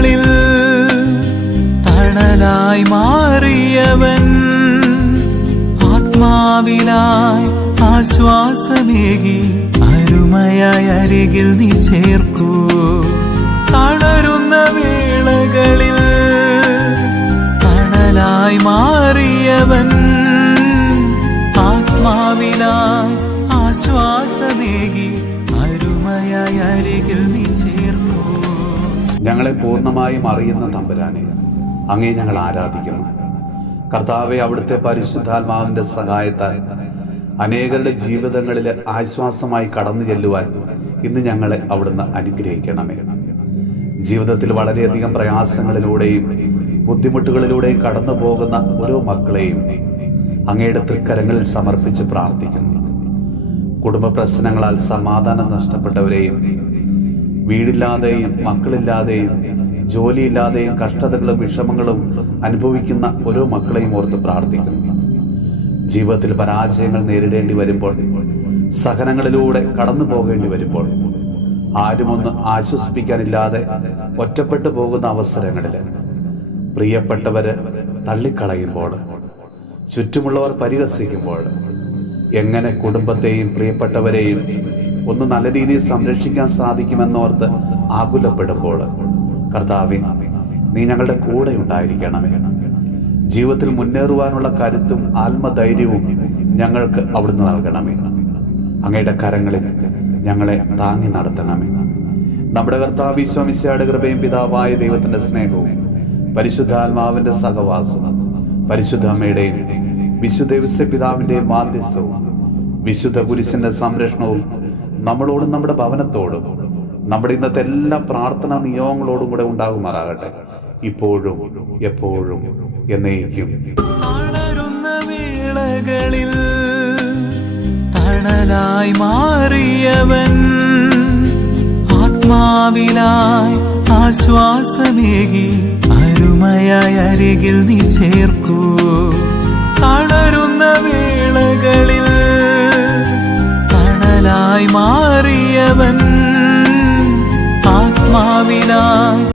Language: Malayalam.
വേളകളിൽ തണലായി മാറിയവൻ, ആത്മാവിലായി ആശ്വാസമേകി അരുമയായി അരികിൽ നീ ചേർക്കൂ. തളരുന്ന വേളകളിൽ തണലായി മാറിയവൻ, ആത്മാവിലായി ആശ്വാസമേകി അരുമയായി അരികിൽ നീ ചേർക്കൂ. ഞങ്ങളെ പൂർണ്ണമായും അറിയുന്ന തമ്പുരാനെ, അങ്ങേ ഞങ്ങൾ ആരാധിക്കുന്നു. കർത്താവെ, അവിടുത്തെ പരിശുദ്ധാത്മാവിന്റെ സഹായത്താൽ അനേകരുടെ ജീവിതങ്ങളിൽ ആശ്വാസമായി കടന്നു ചെല്ലുവാൻ ഇന്ന് ഞങ്ങളെ അവിടുന്ന് അനുഗ്രഹിക്കണമേ. ജീവിതത്തിൽ വളരെയധികം പ്രയാസങ്ങളിലൂടെയും ബുദ്ധിമുട്ടുകളിലൂടെയും കടന്നു പോകുന്ന ഓരോ മക്കളെയും അങ്ങയുടെ തൃക്കരങ്ങളിൽ സമർപ്പിച്ച് പ്രാർത്ഥിക്കുന്നു. കുടുംബ പ്രശ്നങ്ങളാൽ സമാധാനം നഷ്ടപ്പെട്ടവരെയും, വീടില്ലാതെയും മക്കളില്ലാതെയും ജോലിയില്ലാതെയും കഷ്ടതകളും വിഷമങ്ങളും അനുഭവിക്കുന്ന ഓരോ മക്കളെയും ഓർത്ത് പ്രാർത്ഥിക്കുന്നു. ജീവിതത്തിൽ പരാജയങ്ങൾ നേരിടേണ്ടി വരുമ്പോൾ, സഹനങ്ങളിലൂടെ കടന്നു പോകേണ്ടി വരുമ്പോൾ, ആരുമൊന്ന് ആശ്വസിപ്പിക്കാനില്ലാതെ ഒറ്റപ്പെട്ടു പോകുന്ന അവസരങ്ങളിൽ, പ്രിയപ്പെട്ടവര് തള്ളിക്കളയുമ്പോൾ, ചുറ്റുമുള്ളവർ പരിഹസിക്കുമ്പോൾ, എങ്ങനെ കുടുംബത്തെയും പ്രിയപ്പെട്ടവരെയും ഒന്ന് നല്ല രീതിയിൽ സംരക്ഷിക്കാൻ സാധിക്കുമെന്നോർത്ത് ആകുലപ്പെടുമ്പോൾ, കർത്താവേ, നീ ഞങ്ങളുടെ കൂടെ ഉണ്ടായിരിക്കണമേ. ജീവിതത്തിൽ മുന്നേറുവാനുള്ള കരുത്തും ആത്മധൈര്യവും ഞങ്ങൾക്ക് അവിടുന്ന് നൽകണമേ. അങ്ങയുടെ കരങ്ങളിൽ ഞങ്ങളെ താങ്ങി നടത്തണമേ. നമ്മുടെ കർത്താവ് ഈശോ മിശിഹായുടെ കൃപയും പിതാവായ ദൈവത്തിന്റെ സ്നേഹവും പരിശുദ്ധാത്മാവിന്റെ സഹവാസവും പരിശുദ്ധ അമ്മയുടെയും വിശുദ്ധ ഔസേപ്പ് പിതാവിന്റെയും മാധ്യസ്ഥവും വിശുദ്ധ കുരിശിന്റെ സംരക്ഷണവും നമ്മളോടും നമ്മുടെ ഭവനത്തോടും നമ്മുടെ ഇന്നത്തെ എല്ലാ പ്രാർത്ഥനാ നിയോഗങ്ങളോടും കൂടെ ഉണ്ടാകുമാറാകട്ടെ, ഇപ്പോഴും എപ്പോഴും എന്നേക്കും. തളരുന്ന വേളകളിൽ തണലായി മാറിയവൻ, ആത്മാവിലായി ആശ്വാസമേകി അരുമയായി അരികിൽ നീ ചേർക്കൂ. തളരുന്ന